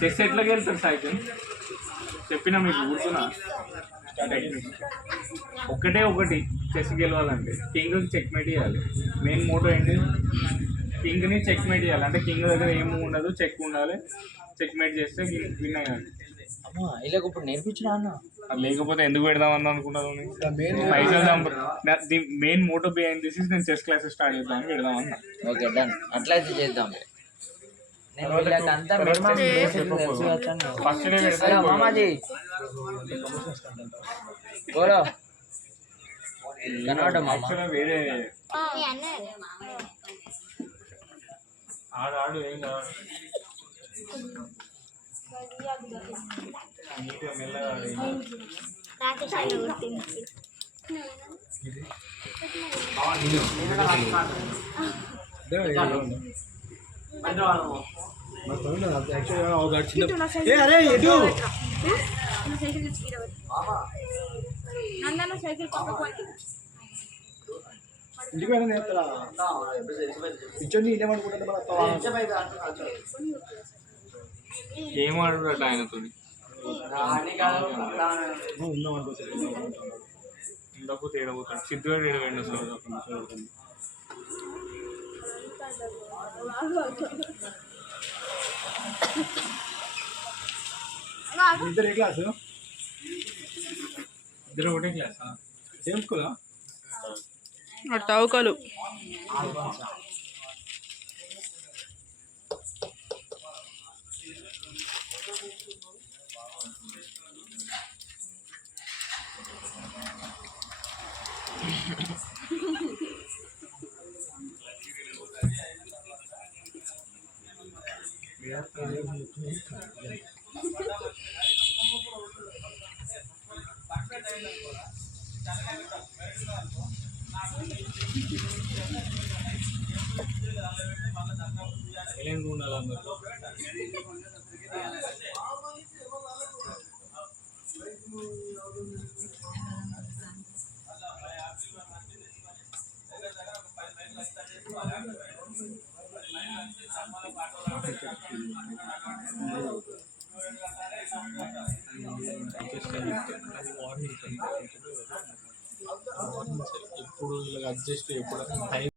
Chess ఎట్లా వెళ్తారు సాయికి చెప్పినా మీకు గుర్తున్నా టెక్నిక్ ఒకటి చెస్ గెలవాలంటే కింగ్ చెక్ మేట్ చేయాలి. మెయిన్ మోటో ఏంటి, కింగ్ని చెక్ మేట్ చేయాలి. అంటే కింగ్ దగ్గర ఏమి ఉండదు, చెక్ ఉండాలి. చెక్ మేట్ చేస్తే విన్ అయ్యాలి. ఇప్పుడు నేర్పించినా అన్న, లేకపోతే ఎందుకు పెడదామని అనుకున్నాను. Main motto behind this is నేను చెస్ క్లాసెస్ స్టార్ట్ చేద్దామని పెడదామన్నా. ఓకే డన్, అట్లయితే చేద్దాం. ఫస్ట్ డే మామాజీ వేరే ఆడు ఏం కావాలి నీట్గా మెల్లగా ఇంటికి వెళ్ళి నేర్తారా పిచ్చోని ఏం ఆడుతాడు ఆయనతో ఉండకపోతే ఏడబోతాడు. సిద్ధుగాడు ఏడవేయండి అసలు ఇద్దరు ఏ క్లాసు? ఇద్దరు ఒకటే క్లాసా? సేమ్ స్కూలా? టౌకలు సైలెంట్ ఉండాలి అందరూ. ఎప్పుడు అడ్జస్ట్ ఎప్పుడు